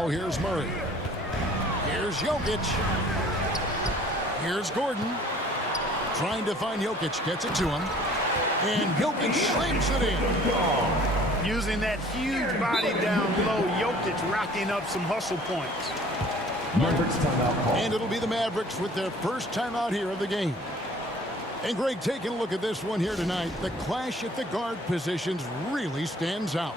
Now here's Murray. Here's Jokic. Here's Gordon. Trying to find Jokic. Gets it to him. And Jokic slams it in. Using that huge body down low, Jokic racking up some hustle points. Mavericks timeout call. And it'll be the Mavericks with their first timeout here of the game. And Greg, taking a look at this one here tonight, the clash at the guard positions really stands out.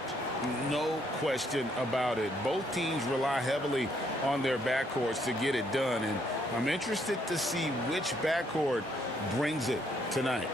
No question about it. Both teams rely heavily on their backcourts to get it done, and I'm interested to see which backcourt brings it tonight.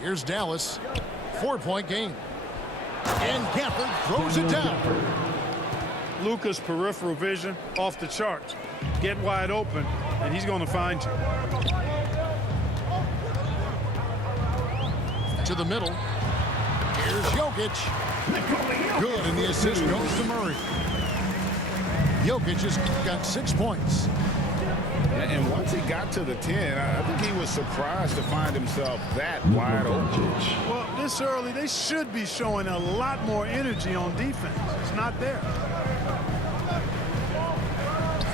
Here's Dallas. 4-point game. And Gafford throws it down. Luka's peripheral vision off the charts. Get wide open, and he's going to find you. To the middle. Here's Jokic. Good, and the assist goes to Murray. Jokic has got 6 points. And once he got to the 10, I think he was surprised to find himself that wide open. Well, this early, they should be showing a lot more energy on defense. It's not there.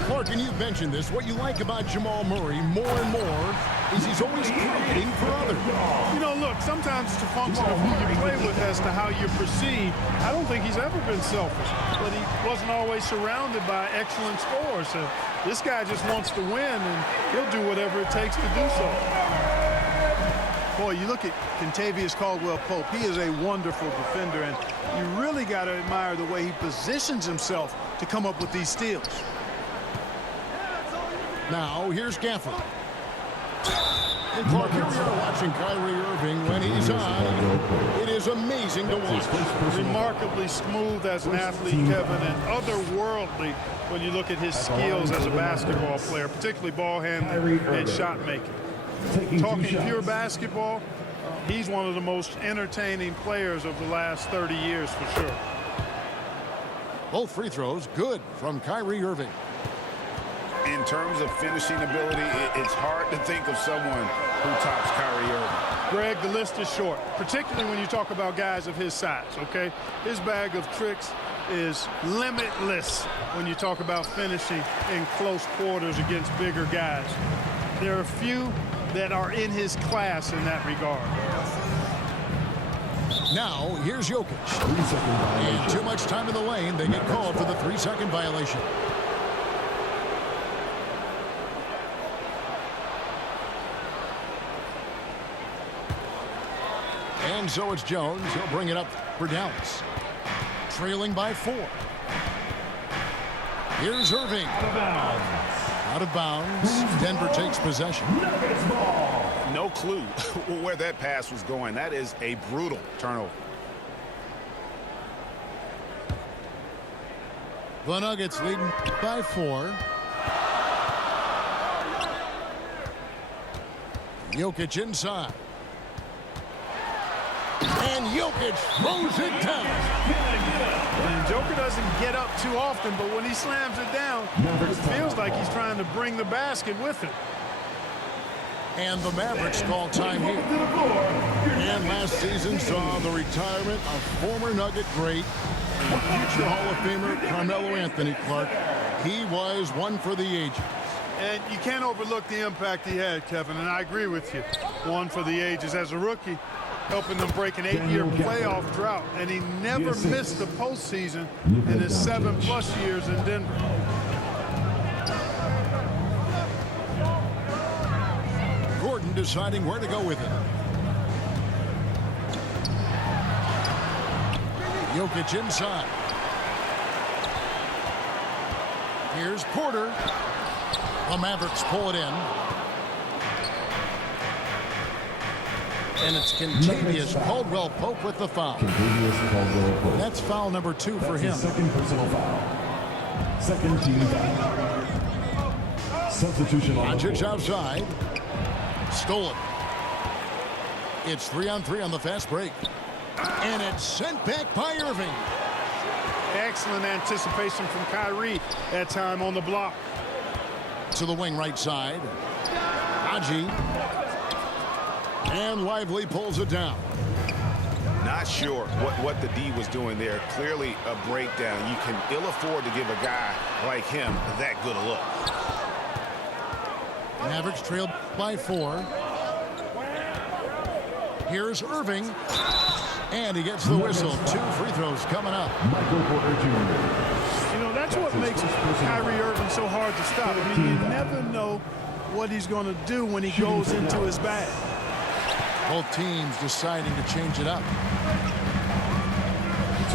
Clark, and you've mentioned this, what you like about Jamal Murray more and more is he's always creating for others. You know, look, sometimes it's a function of who you play with as to how you're perceived. I don't think he's ever been selfish, but he wasn't always surrounded by excellent scorers. So this guy just wants to win, and he'll do whatever it takes to do so. Boy, you look at Kentavious Caldwell-Pope. He is a wonderful defender, and you really got to admire the way he positions himself to come up with these steals. Now, here's Gafford. And Clark, here we are watching Kyrie Irving when he's on. It is amazing to watch. Remarkably smooth as an athlete, Kevin, and otherworldly when you look at his skills as a basketball player, particularly ball handling and shot making. Talking pure basketball, he's one of the most entertaining players of the last 30 years for sure. Both free throws good from Kyrie Irving. In terms of finishing ability, it's hard to think of someone who tops Kyrie Irving. Greg, the list is short, particularly when you talk about guys of his size, okay? His bag of tricks is limitless when you talk about finishing in close quarters against bigger guys. There are few that are in his class in that regard. Now, here's Jokic. 3-second violation. And too much time in the lane. They get called for the 3-second violation. And so it's Jones. He'll bring it up for Dallas. Trailing by 4. Here's Irving. Out of bounds. Denver takes possession. No clue where that pass was going. That is a brutal turnover. The Nuggets leading by 4. Jokic inside. And Jokic throws it down. And Joker doesn't get up too often, but when he slams it down, it feels like he's trying to bring the basket with him. And the Mavericks call time here. And last season saw the retirement of former Nugget great, future Hall of Famer Carmelo Anthony, Clark. He was one for the ages. And you can't overlook the impact he had, Kevin, and I agree with you. One for the ages. As a rookie, helping them break an 8-year playoff drought, and he never missed the postseason in his 7+ years in Denver. Gordon deciding where to go with it. Jokic inside. Here's Porter. The Mavericks pull it in. And it's Contavious Caldwell Pope with the foul. Contavious Caldwell Pope. That's foul number 2 for That's him. his second personal foul. Second team foul. Substitution on the Doncic floor. outside. Stolen. It's 3-on-3 on the fast break. And it's sent back by Irving. Excellent anticipation from Kyrie that time on the block. To the wing right side. Haji. And Lively pulls it down. Not sure what the D was doing there. Clearly a breakdown. You can ill afford to give a guy like him that good a look. Mavericks trailed by 4. Here's Irving. And he gets the whistle. 2 free throws coming up. Michael Porter Jr. You know, that's what makes Kyrie Irving so hard to stop. I mean, you never know what he's going to do when he goes into his bag. Both teams deciding to change it up.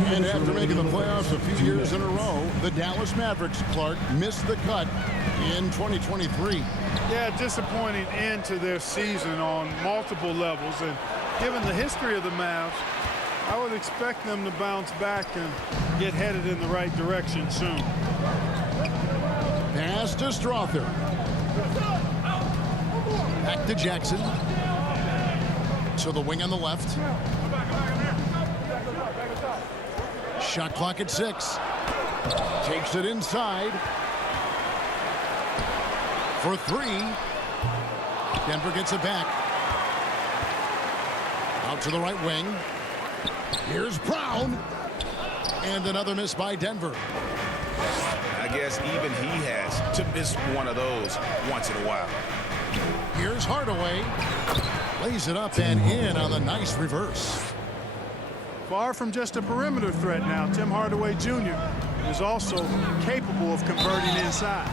And after making the playoffs a few years in a row, the Dallas Mavericks, Clark, missed the cut in 2023. Yeah, disappointing end to their season on multiple levels. And given the history of the Mavs, I would expect them to bounce back and get headed in the right direction soon. Pass to Strother. Back to Jackson. To the wing on the left. Shot clock at 6. Takes it inside. For 3. Denver gets it back. Out to the right wing. Here's Brown. And another miss by Denver. I guess even he has to miss one of those once in a while. Here's Hardaway. Lays it up and in on the nice reverse. Far from just a perimeter threat now, Tim Hardaway Jr. is also capable of converting inside.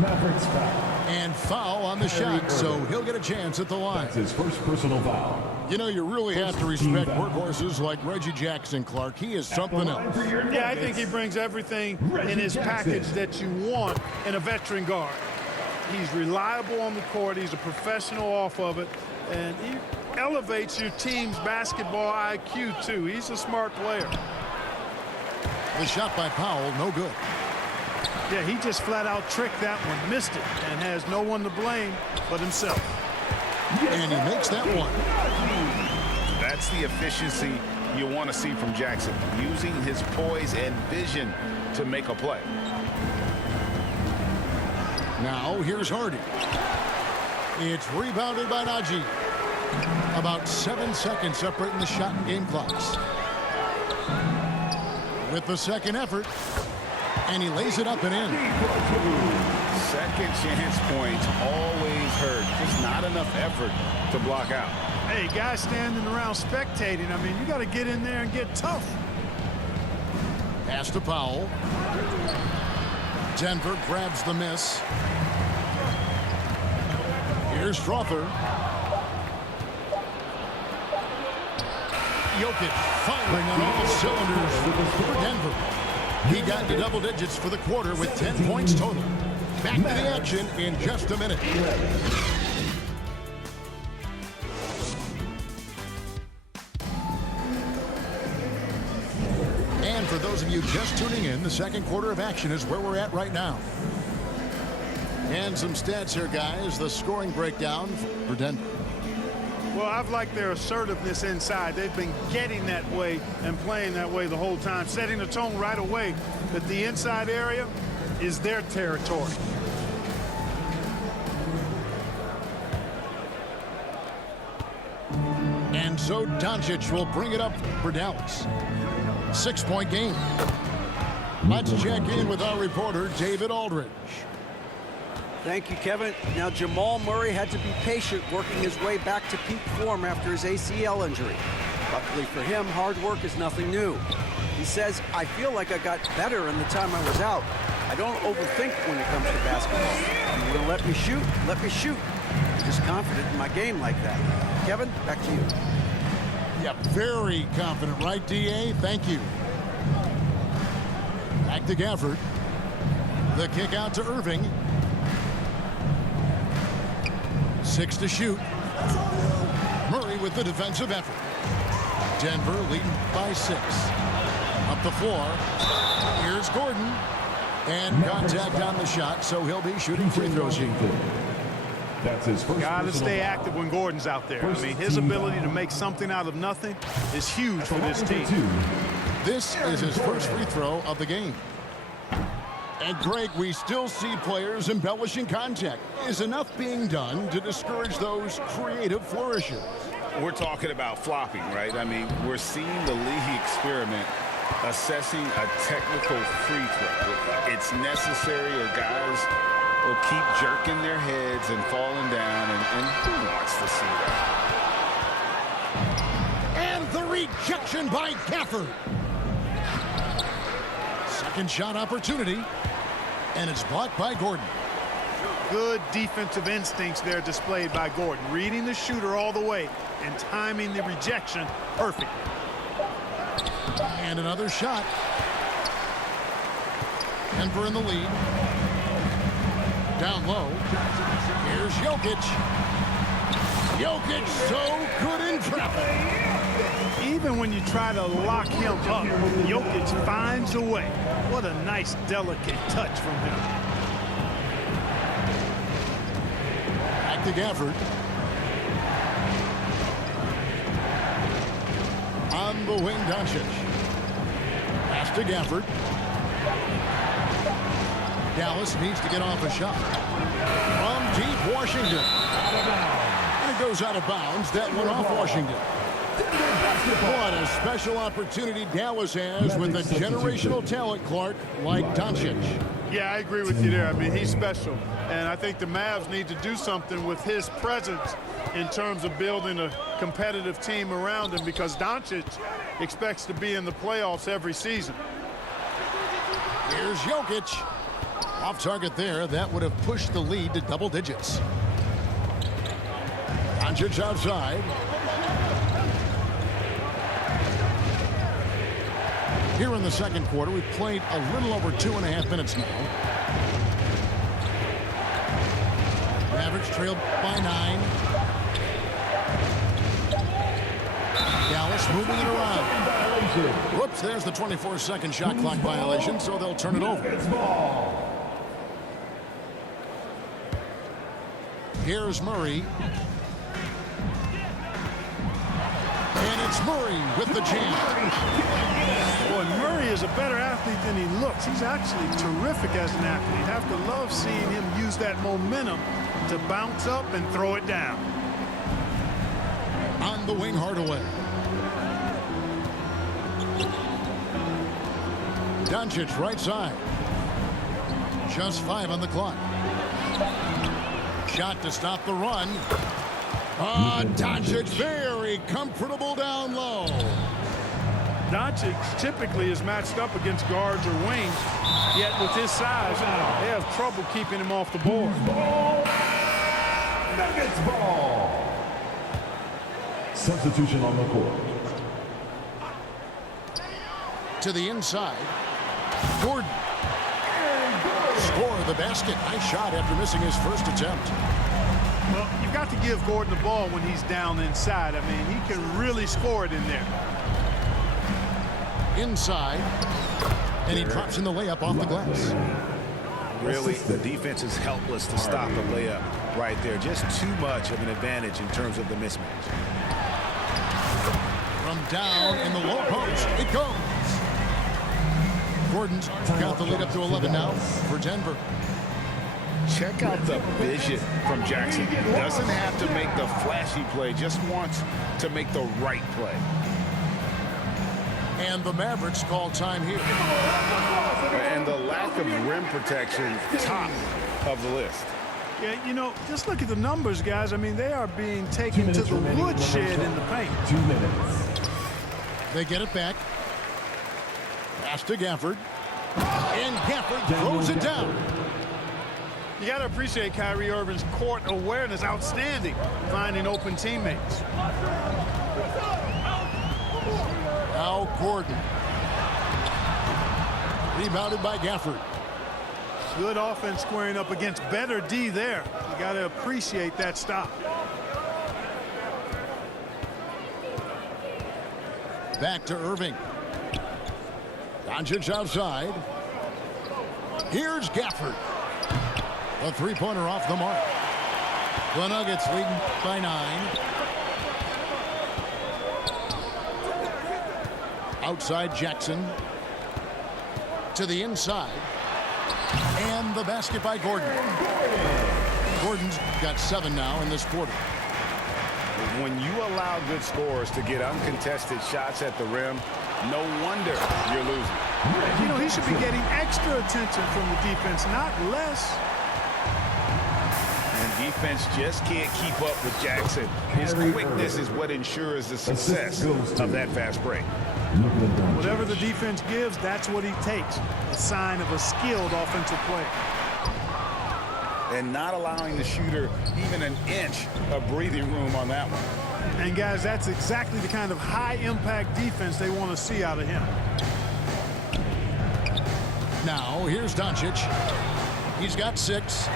Mavericks foul. And foul on the shot, so he'll get a chance at the line. That's his first personal foul. You know, you really have to respect workhorses like Reggie Jackson, Clark. He is something else. Yeah, I think he brings everything in his package that you want in a veteran guard. He's reliable on the court. He's a professional off of it. And he elevates your team's basketball IQ, too. He's a smart player. The shot by Powell, no good. Yeah, he just flat out tricked that one, missed it, and has no one to blame but himself. And he makes that one. That's the efficiency you want to see from Jackson, using his poise and vision to make a play. Now here's Hardy. It's rebounded by Najee. About 7 seconds separating the shot and game clocks. With the second effort, and he lays it up and in. Second chance points always hurt. Just not enough effort to block out. Hey, guys standing around spectating, I mean, you got to get in there and get tough. Pass to Powell. Denver grabs the miss. Here's Strother. Jokic firing on all cylinders for Denver. He got to double digits for the quarter with 10 points total. Back to the action in just a minute. And for those of you just tuning in, the second quarter of action is where we're at right now. And some stats here, guys. The scoring breakdown for Denver. Well, I've liked their assertiveness inside. They've been getting that way and playing that way the whole time, setting the tone right away that the inside area is their territory. And so Doncic will bring it up for Dallas. 6-point game. Let's check in with our reporter, David Aldridge. Thank you, Kevin. Now, Jamal Murray had to be patient working his way back to peak form after his ACL injury. Luckily for him, hard work is nothing new. He says, I feel like I got better in the time I was out. I don't overthink when it comes to basketball. If you want to let me shoot, let me shoot. I'm just confident in my game like that. Kevin, back to you. Yeah, very confident, right, D.A.? Thank you. Back to Gafford. The kick out to Irving. 6 to shoot. Murray with the defensive effort. Denver leading by 6. Up the floor. Here's Gordon. And contact on the shot, so he'll be shooting free throws here. That's his first. Got to personal stay foul. active when Gordon's out there. I mean, his ability to make something out of nothing is huge for this team. This is his first free throw of the game. And Greg, we still see players embellishing contact. Is enough being done to discourage those creative flourishes? We're talking about flopping, right? I mean, we're seeing the league experiment assessing a technical free throw. It's necessary or guys will keep jerking their heads and falling down, and who wants to see that? And the rejection by Gafford. Second shot opportunity, and it's blocked by Gordon. Good defensive instincts there displayed by Gordon. Reading the shooter all the way and timing the rejection perfect. And another shot. Denver in the lead. Down low. Here's Jokic. Jokic so good in traffic. Even when you try to lock him up, Jokic finds a way. What a nice, delicate touch from him. Back to Gafford. On the wing, Doncic. Pass to Gafford. Dallas needs to get off a shot. From deep, Washington. And it goes out of bounds. That went off Washington. What a special opportunity Dallas has with a generational talent, Clark, like Doncic. Yeah, I agree with you there. I mean, he's special. And I think the Mavs need to do something with his presence in terms of building a competitive team around him, because Doncic expects to be in the playoffs every season. Here's Jokic. Off target there. That would have pushed the lead to double digits. Doncic outside. Here in the second quarter, we've played a little over 2.5 minutes now. Mavericks trailed by 9. Dallas moving it around. Whoops, there's the 24-second shot clock violation, so they'll turn it over. Here's Murray. And it's Murray with the jam. Boy, Murray is a better athlete than he looks. He's actually terrific as an athlete. You have to love seeing him use that momentum to bounce up and throw it down. On the wing, Hardaway. Doncic right side. Just 5 on the clock. Shot to stop the run. Doncic very comfortable down low. Doncic typically is matched up against guards or wings, yet with his size, they have trouble keeping him off the board. Nuggets ball. Substitution on the court. To the inside. Gordon. Score the basket. Nice shot after missing his first attempt. Well, you've got to give Gordon the ball when he's down inside. I mean, he can really score it in there. Inside. And he drops in the layup off the glass. Really, the defense is helpless to stop the layup right there. Just too much of an advantage in terms of the mismatch. From down in the low post, it goes. Gordon's got the lead up to 11 now for Denver. Check out the vision from Jackson. Doesn't have to make the flashy play, just wants to make the right play. And the Mavericks call time here. And the lack of rim protection, top of the list. Yeah, you know, just look at the numbers, guys. I mean, they are being taken to the woodshed in the paint. 2 minutes. They get it back. Pass to Gafford. And Gafford throws it down. You got to appreciate Kyrie Irving's court awareness, outstanding, finding open teammates. Now Gordon. Rebounded by Gafford. Good offense squaring up against better D there. You got to appreciate that stop. back to Irving. Doncic outside. Here's Gafford. A three-pointer off the mark. The Nuggets leading by 9. Outside Jackson. To the inside. And the basket by Gordon. Gordon's got 7 now in this quarter. When you allow good scorers to get uncontested shots at the rim, no wonder you're losing. You know, he should be getting extra attention from the defense, not less. And defense just can't keep up with Jackson. His quickness is what ensures the success of that fast break. Whatever the defense gives, that's what he takes. A sign of a skilled offensive player. And not allowing the shooter even an inch of breathing room on that one. And guys, that's exactly the kind of high-impact defense they want to see out of him. Now, here's Doncic. He's got 6.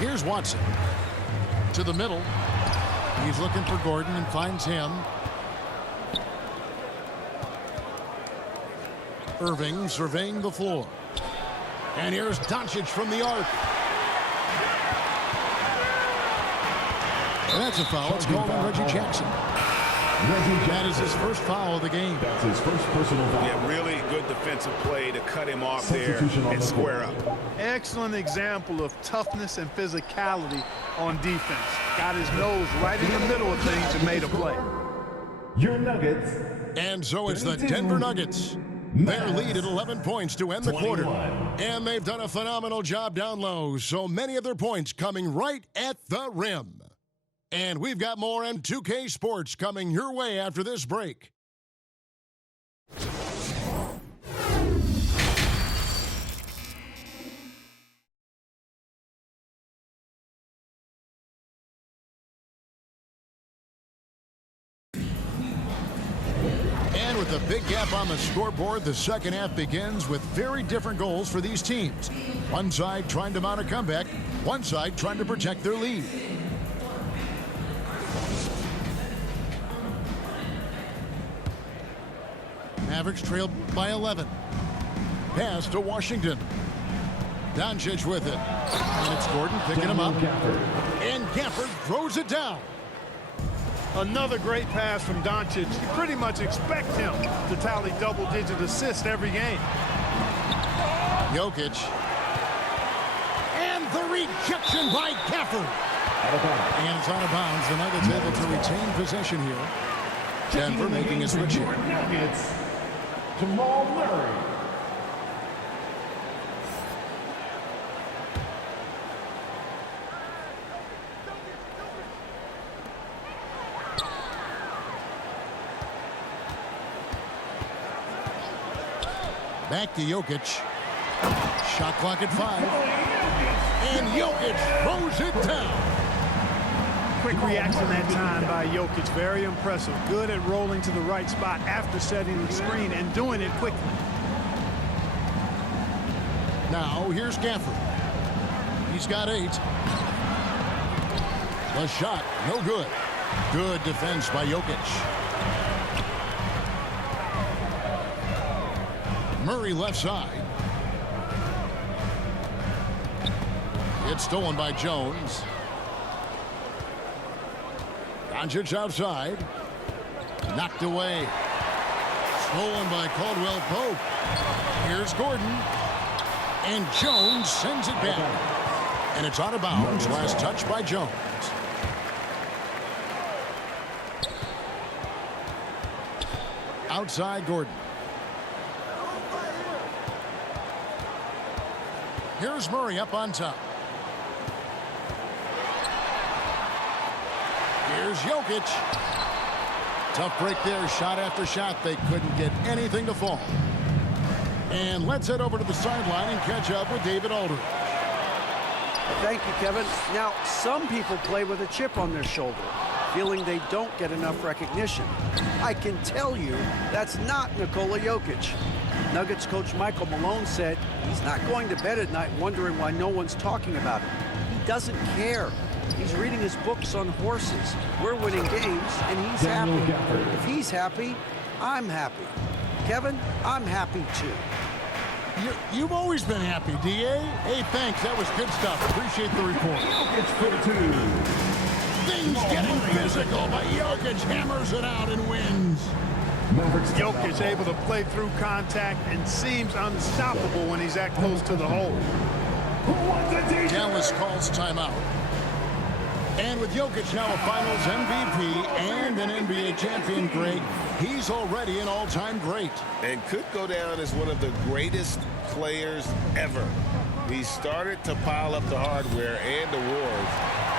Here's Watson. To the middle. He's looking for Gordon and finds him. Irving surveying the floor. And here's Doncic from the arc. And that's a foul. It's called on Reggie Jackson. That is his first foul of the game. That's his first personal foul. Yeah, really good defensive play to cut him off there and square up. Excellent example of toughness and physicality on defense. Got his nose right in the middle of things and made a play. Your Nuggets. And so it's the Denver Nuggets. Their lead at 11 points to end the quarter. And they've done a phenomenal job down low. So many of their points coming right at the rim. And we've got more M2K Sports coming your way after this break. And with a big gap on the scoreboard, the second half begins with very different goals for these teams. One side trying to mount a comeback, one side trying to protect their lead. Mavericks trailed by 11. Pass to Washington. Doncic with it. And it's Gordon picking him up. And Gafford throws it down. Another great pass from Doncic. You pretty much expect him to tally double-digit assists every game. Jokic. And the rejection by Gafford. And it's out of bounds. The Nuggets able to retain possession here. Denver making a switch here. Nuggets. Jamal Murray. Back to Jokic. Shot clock at 5. And Jokic throws it down. Quick reaction that time by Jokic. Very impressive. Good at rolling to the right spot after setting the screen and doing it quickly. Now here's Gafford. He's got 8. The shot, no good. Good defense by Jokic. Murray left side. It's stolen by Jones. Doncic outside. Knocked away. Stolen by Caldwell Pope. Here's Gordon. And Jones sends it back. And it's out of bounds. Last touch by Jones. Outside Gordon. Here's Murray up on top. Here's Jokic. Tough break there, shot after shot. They couldn't get anything to fall. And let's head over to the sideline and catch up with David Aldridge. Thank you, Kevin. Now, some people play with a chip on their shoulder, feeling they don't get enough recognition. I can tell you that's not Nikola Jokic. Nuggets coach Michael Malone said he's not going to bed at night wondering why no one's talking about him. He doesn't care. He's reading his books on horses. We're winning games, and he's Daniel happy. Gafford. If he's happy, I'm happy. Kevin, I'm happy too. You've always been happy, D.A. Hey, thanks. That was good stuff. Appreciate the report. It's for two. Things getting physical, but Jokic hammers it out and wins. Mavericks. Jokic able to play through contact and seems unstoppable when he's that close to the hole. Dallas calls timeout. And with Jokic now a Finals MVP and an NBA champion, Greg, he's already an all-time great. And could go down as one of the greatest players ever. He started to pile up the hardware and awards.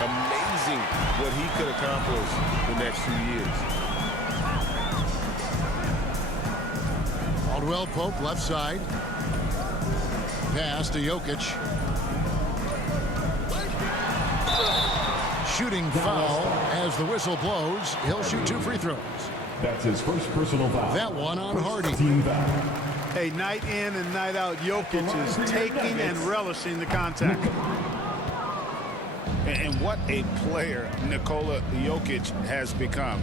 Amazing what he could accomplish the next few years. Caldwell Pope left side. Pass to Jokic. Shooting foul as the whistle blows. He'll shoot 2 free throws. That's his first personal foul. That one on Hardy. Team foul. Hey, night in and night out, Jokic is taking and relishing the contact. And what a player Nikola Jokic has become.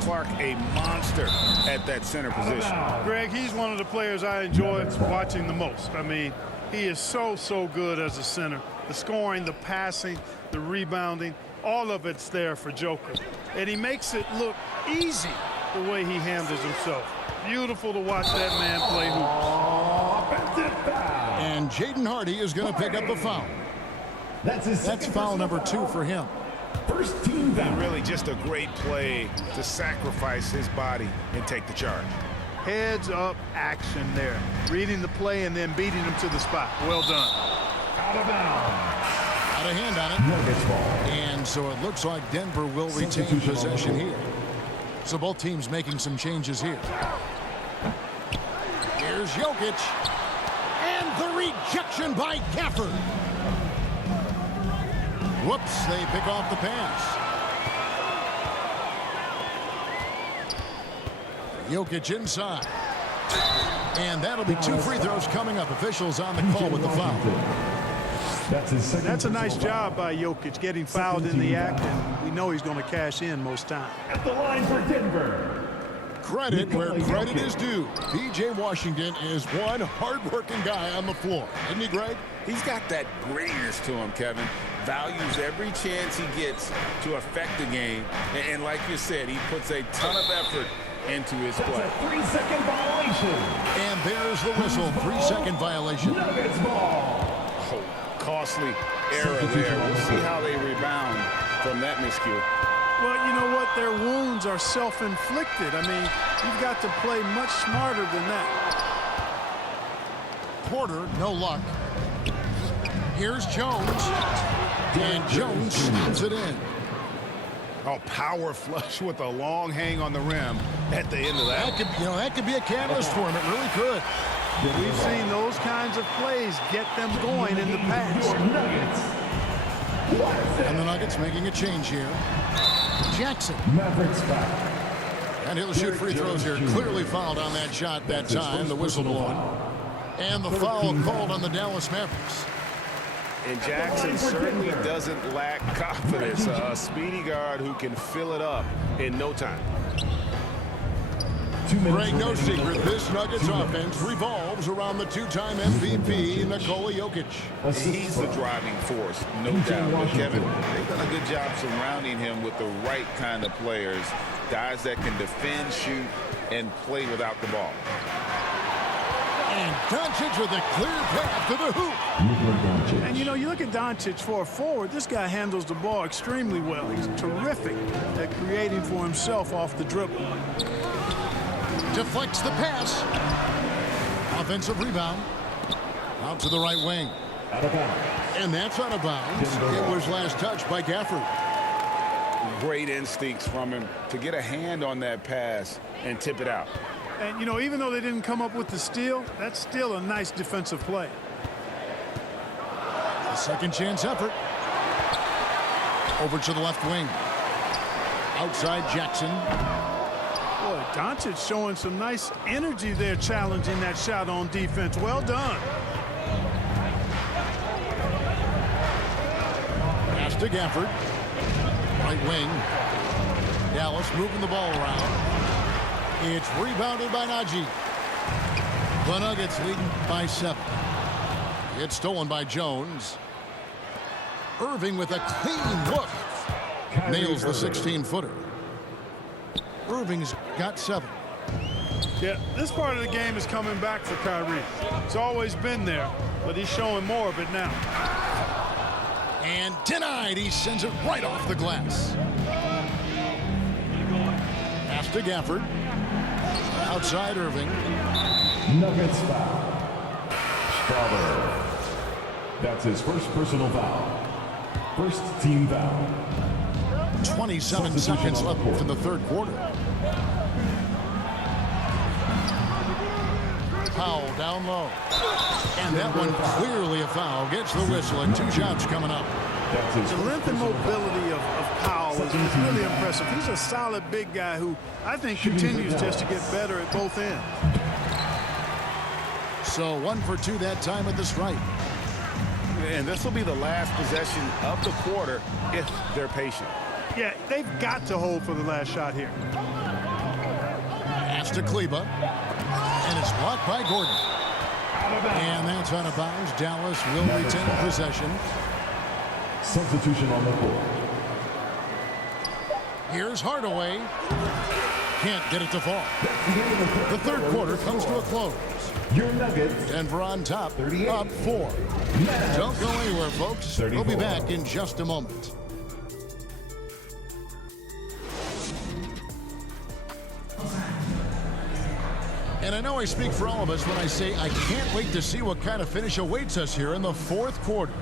Clark, a monster at that center position. Greg, he's one of the players I enjoy watching the most. I mean, he is so good as a center. The scoring, the passing, the rebounding, all of it's there for Joker. And he makes it look easy the way he handles himself. Beautiful to watch that man play hoops. And Jaden Hardy is going to pick up a foul. That's foul number 2 for him. First team foul. Really just a great play to sacrifice his body and take the charge. Heads up action there. Reading the play and then beating him to the spot. Well done. Out of bounds. Out of hand on it. Nuggets ball. And so it looks like Denver will retain Substitution possession on the here. So both teams making some changes here. Here's Jokic. And the rejection by Gafford. Whoops, they pick off the pass. Jokic inside. And that'll be 2 free throws coming up. Officials on the call with the foul. That's his second. That's a nice personal foul. job by Jokic, getting fouled in the act, and we know he's going to cash in most times. At the line for Denver. Credit where credit is due. P.J. Washington is one hard-working guy on the floor. Isn't he, Greg? He's got that grittiness to him, Kevin. Values every chance he gets to affect the game. And like you said, he puts a ton of effort into his That's play. a 3-second violation. And there's the whistle. 3-second violation. Nuggets ball. Oh, costly error there. We'll see how they rebound from that miscue. Well, you know what? Their wounds are self-inflicted. I mean, you've got to play much smarter than that. Porter, no luck. Here's Jones. And Jones slams it in. Oh, power flush with a long hang on the rim at the end of that. That could be a catalyst for him. It really could. We've seen those kinds of plays get them going in the past. And the Nuggets making a change here. Jackson. Mavericks foul. And he'll shoot free throws here. Clearly fouled on that shot that time. The whistle blowing. And the foul called on the Dallas Mavericks. And Jackson certainly doesn't lack confidence. A speedy guard who can fill it up in no time. 2 minutes Greg, no remaining. secret, this Nuggets offense revolves around the 2-time MVP, Nikola Jokic. He's the driving force, no doubt. But Kevin, they've done a good job surrounding him with the right kind of players. Guys that can defend, shoot, and play without the ball. And Doncic with a clear path to the hoop. Nikola Doncic. And, you know, you look at Doncic for a forward, this guy handles the ball extremely well. He's terrific at creating for himself off the dribble. Deflects the pass. Offensive rebound. Out to the right wing. Out of bounds. And that's out of bounds. It was last touched by Gafford. Great instincts from him to get a hand on that pass and tip it out. And, you know, even though they didn't come up with the steal, that's still a nice defensive play. A second chance effort. Over to the left wing. Outside Jackson. Boy, Doncic showing some nice energy there, challenging that shot on defense. Well done. Pass to Gafford. Right wing. Dallas moving the ball around. It's rebounded by Najee. The Nuggets leading by 7. It's stolen by Jones. Irving with a clean look. Nails the 16-footer. Irving's got 7. Yeah, this part of the game is coming back for Kyrie. It's always been there, but he's showing more of it now. And denied. He sends it right off the glass. Pass to Gafford. Outside Irving. Nuggets foul. Strawberry. That's his first personal foul. First team foul. 27 seconds left in the third quarter. Powell down low. And that one clearly a foul. Gets the whistle and 2 shots coming up. The length and mobility of Powell is really impressive. He's a solid big guy who I think continues just to get better at both ends. So 1 for 2 that time at the stripe. And this will be the last possession of the quarter if they're patient. Yeah, they've got to hold for the last shot here. Pass to Kleba. And it's blocked by Gordon. And that's out of bounds. Dallas will retain possession. Substitution on the court. Here's Hardaway. Can't get it to fall. The third quarter comes to a close. Your Nuggets. Denver on top, up 4. Don't go anywhere, folks. We'll be back in just a moment. And I know I speak for all of us when I say I can't wait to see what kind of finish awaits us here in the fourth quarter.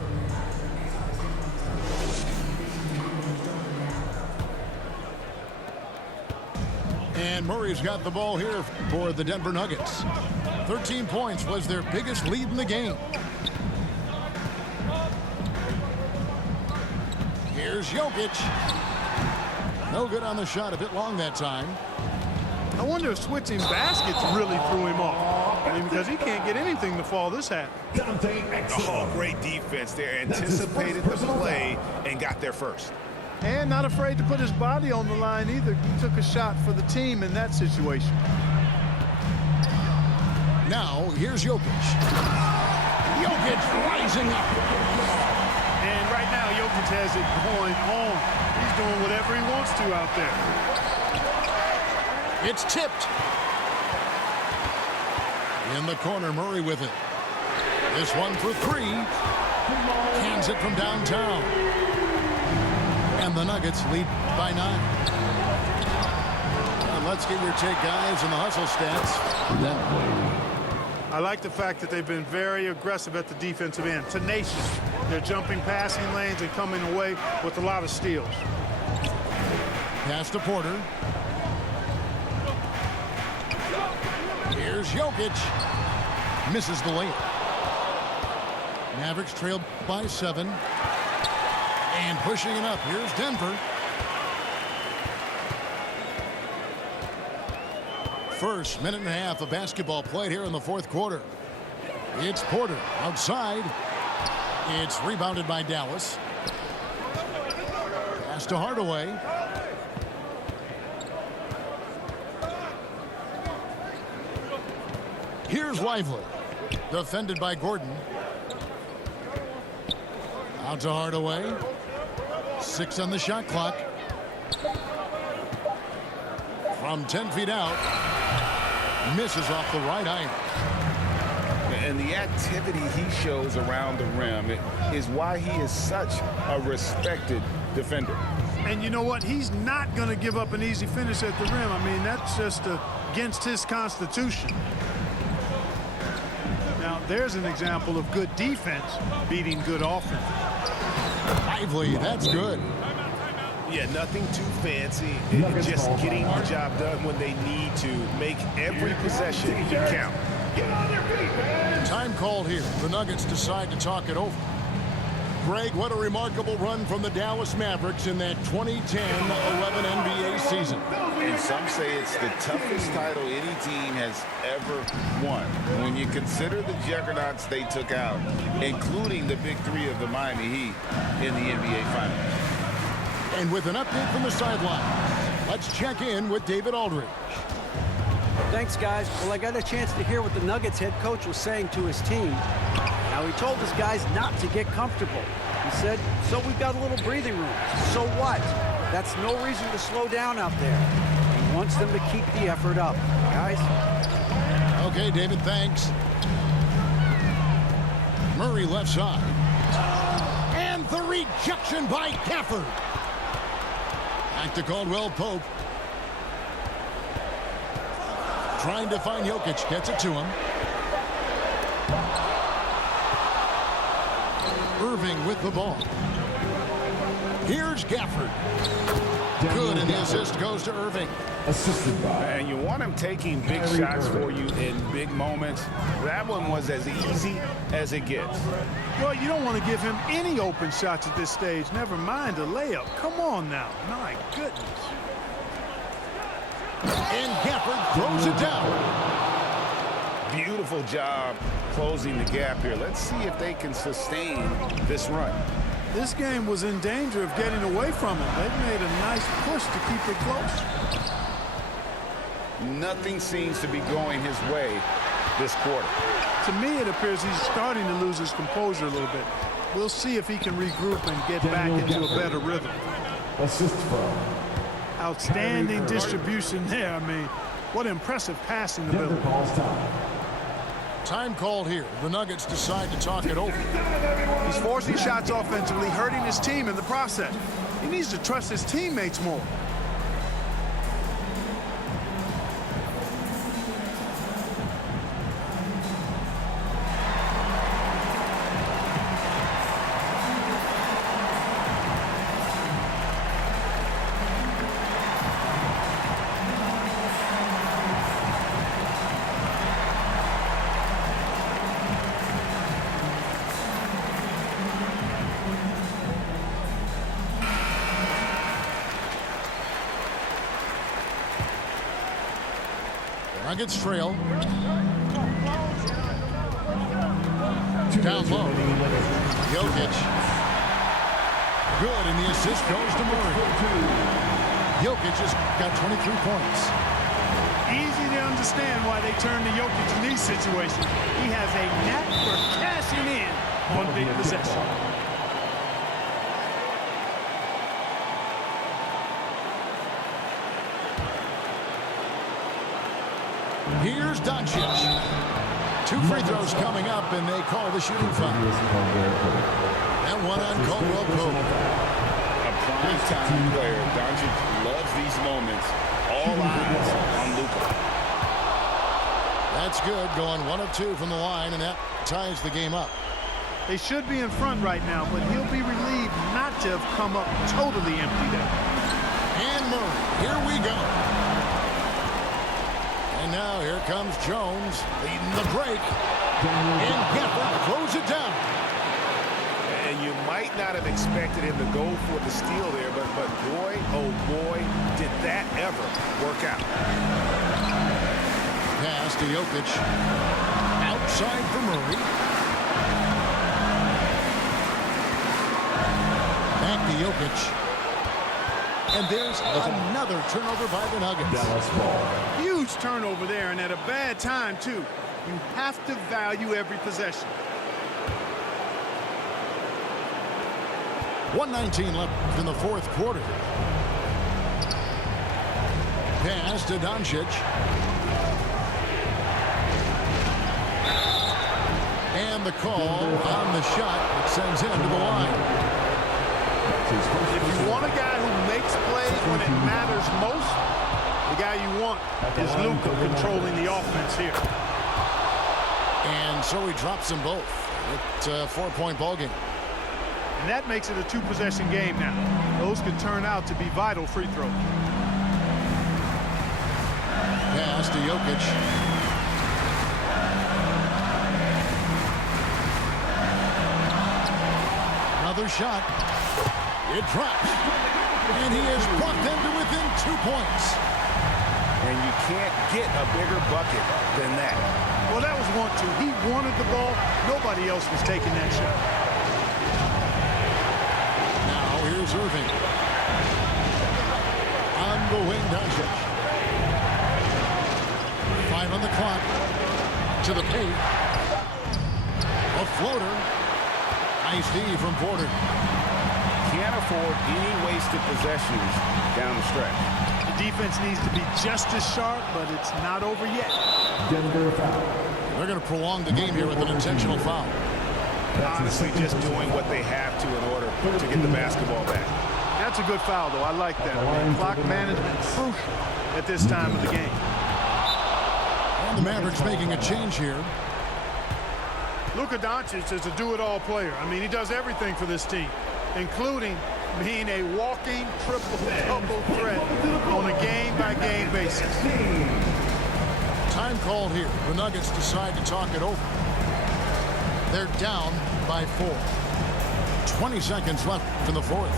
And Murray's got the ball here for the Denver Nuggets. 13 points was their biggest lead in the game. Here's Jokic. No good on the shot, a bit long that time. I wonder if switching baskets really threw him off. I mean, because he can't get anything to fall this half. Oh, great defense there. Anticipated the play and got there first. And not afraid to put his body on the line either. He took a shot for the team in that situation. Now, here's Jokic. Jokic rising up. And right now, Jokic has it going on. He's doing whatever he wants to out there. It's tipped. In the corner, Murray with it. This one for 3. Cans it from downtown. And the Nuggets lead by 9. And let's get your take, guys, on the hustle stats. I like the fact that they've been very aggressive at the defensive end. Tenacious. They're jumping passing lanes and coming away with a lot of steals. Pass to Porter. Here's Jokic. Misses the layup. Mavericks trailed by 7. And pushing it up. Here's Denver. First minute and a half of basketball played here in the fourth quarter. It's Porter outside. It's rebounded by Dallas. Pass to Hardaway. Here's Lively. Defended by Gordon. Out to Hardaway. 6 on the shot clock. From 10 feet out. Misses off the right iron. And the activity he shows around the rim is why he is such a respected defender. And you know what? He's not going to give up an easy finish at the rim. I mean, that's just against his constitution. Now, there's an example of good defense beating good offense. Lively, that's good. Yeah, nothing too fancy. Just getting the job done when they need to. Make every possession count. Time called here. The Nuggets decide to talk it over. Greg, what a remarkable run from the Dallas Mavericks in that 2010-11 NBA season. And some say it's the toughest title any team has ever won. When you consider the juggernauts they took out, including the big 3 of the Miami Heat in the NBA Finals. And with an update from the sidelines, let's check in with David Aldridge. Thanks, guys. Well, I got a chance to hear what the Nuggets head coach was saying to his team. Now, he told his guys not to get comfortable. He said, so we've got a little breathing room. So what? That's no reason to slow down out there. He wants them to keep the effort up. Guys? Okay, David, thanks. Murray left side. And the rejection by Gafford. Back to Caldwell Pope. Trying to find Jokic. Gets it to him. Irving with the ball. Here's Gafford. Good, and the assist goes to Irving. Assisted by. And you want him taking big shots for you in big moments. That one was as easy as it gets. Well, you don't want to give him any open shots at this stage. Never mind a layup. Come on now. My goodness. And Gafford throws it down. Beautiful job closing the gap here. Let's see if they can sustain this run. This game was in danger of getting away from him. They've made a nice push to keep it close. Nothing seems to be going his way this quarter. To me, it appears he's starting to lose his composure a little bit. We'll see if he can regroup and get back into a better rhythm. Assist from. Outstanding distribution there. I mean, what impressive passing ability. Denver calls time. Time called here. The Nuggets decide to talk it over. He's forcing shots offensively, hurting his team in the process. He needs to trust his teammates more. Nuggets trail. Down low. Jokic. Good, and the assist goes to Murray. Jokic has got 23 points. Easy to understand why they turn to Jokic in these situations. He has a knack for cashing in on big possession. Here's Doncic. 2 free throws coming up, and they call the shooting foul. And one on Caldwell Pope. A prime-time player. Doncic loves these moments. All eyes on Luka. That's good. Going 1 of 2 from the line, and that ties the game up. They should be in front right now, but he'll be relieved not to have come up totally empty there. And Murray. Here we go. And now here comes Jones leading the break. And Gafford throws it down. And you might not have expected him to go for the steal there, but boy, oh boy, did that ever work out. Pass to Jokic. Outside for Murray. Back to Jokic. And there's another turnover by the Nuggets. Dallas ball. Huge turnover there, and at a bad time, too. You have to value every possession. 1:19 left in the fourth quarter. Pass to Doncic. And the call on the shot that sends him to the line. If you want a guy who makes plays when it matters most, the guy you want is Luka controlling the offense here. And so he drops them both. It's a 4-point ball game. And that makes it a 2-possession game now. Those could turn out to be vital free throws. Pass to Jokic. Another shot. It drops. And he has brought them to within 2 points. And you can't get a bigger bucket than that. Well, that was 1-2. He wanted the ball. Nobody else was taking that shot. Now here's Irving. go Wayne Doncic. 5 on the clock. To the paint. A floater. Nice D from Porter. Can't afford any wasted possessions down the stretch. The defense needs to be just as sharp, but it's not over yet. Denver foul. They're going to prolong the game here with an intentional foul. Honestly, just doing what they have to in order to get the basketball back. That's a good foul, though. I like that. I mean, clock management crucial at this time of the game. And the Mavericks making a change here. Luka Doncic is a do-it-all player. I mean, he does everything for this team, including being a walking triple-double threat on a game-by-game basis. Time called here. The Nuggets decide to talk it over. They're down by 4. 20 seconds left in the fourth.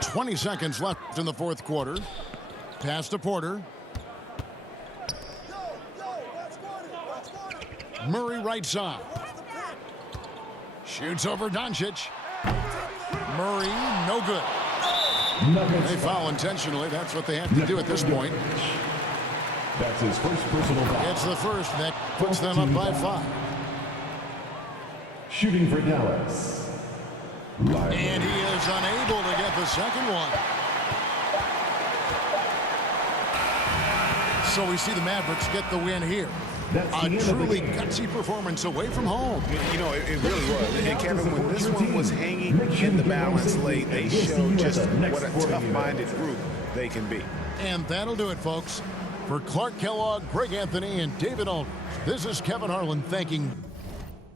Twenty seconds left in the fourth quarter. Pass to Porter. Murray right side. Shoots over Doncic. Murray, no good. They foul intentionally. That's what they have to do at this point. That's his first personal foul. It's the first that puts them up by 5. Shooting for Dallas. Lively. And he is unable to get the second one. So we see the Mavericks get the win here. A truly gutsy performance away from home. You know, it really was. And Kevin, when this one was hanging in the balance late, they showed just what a tough-minded group they can be. And that'll do it, folks. For Clark Kellogg, Greg Anthony, and David Aldridge, this is Kevin Harlan thanking